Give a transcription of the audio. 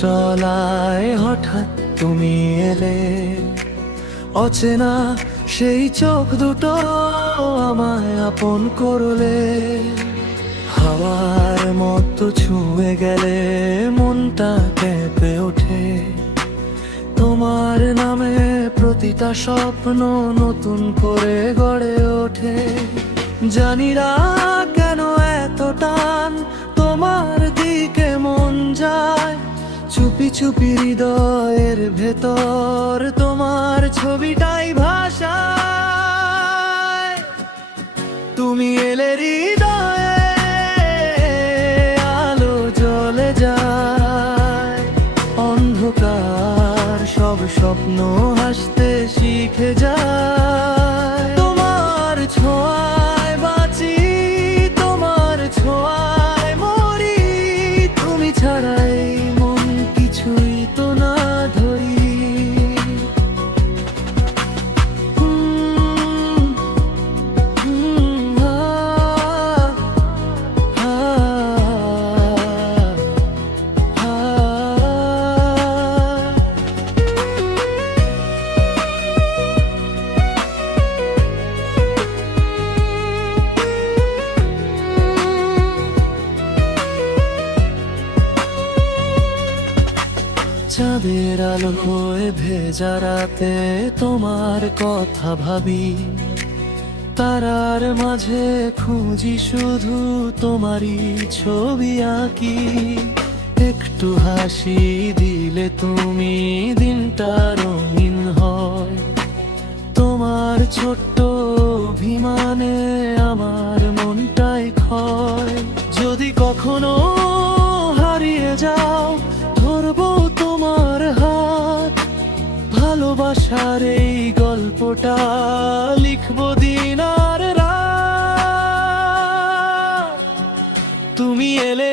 চলায় হঠাৎ তুমি এলে, অচেনা সেই চোখ দুটো আমায় আপন করলে। হাওয়ার মতো ছুঁয়ে গেলে মনটা কেঁপে ওঠে, তোমার নামে প্রতিটা স্বপ্ন নতুন করে গড়ে ওঠে। জানি না কেন এত টান তোমার দিকে মন যায়, চুপি চুপি হৃদয়ের ভেতর তোমার ছবিটাই ভাষায়। তুমি এলে হৃদয়ে আলো জ্বলে যায়, অন্ধকার সব স্বপ্ন হাসতে শিখে যায়। তোমার ছোঁয়ায় বাঁচি, তোমার ছোঁয়ায় মরি, তুমি ছাড়াই মন কিছুই তো না ধরি। চাঁদের আলো হয়ে ভেজা রাতে তোমার কথা ভাবি, তারার মাঝে খুঁজি শুধু তোমারই ছবি আঁকি। একটু হাসি দিলে তুমি দিনটা রঙিন হয়, তোমার ছোট্ট অভিমানে আমার মনটাই ক্ষয়। যদি কখনো হারিয়ে যাও ধরবো তোমার হাত, ভালোবাসার এই গল্পটা লিখবো দিন আর রাত। তুমি এলে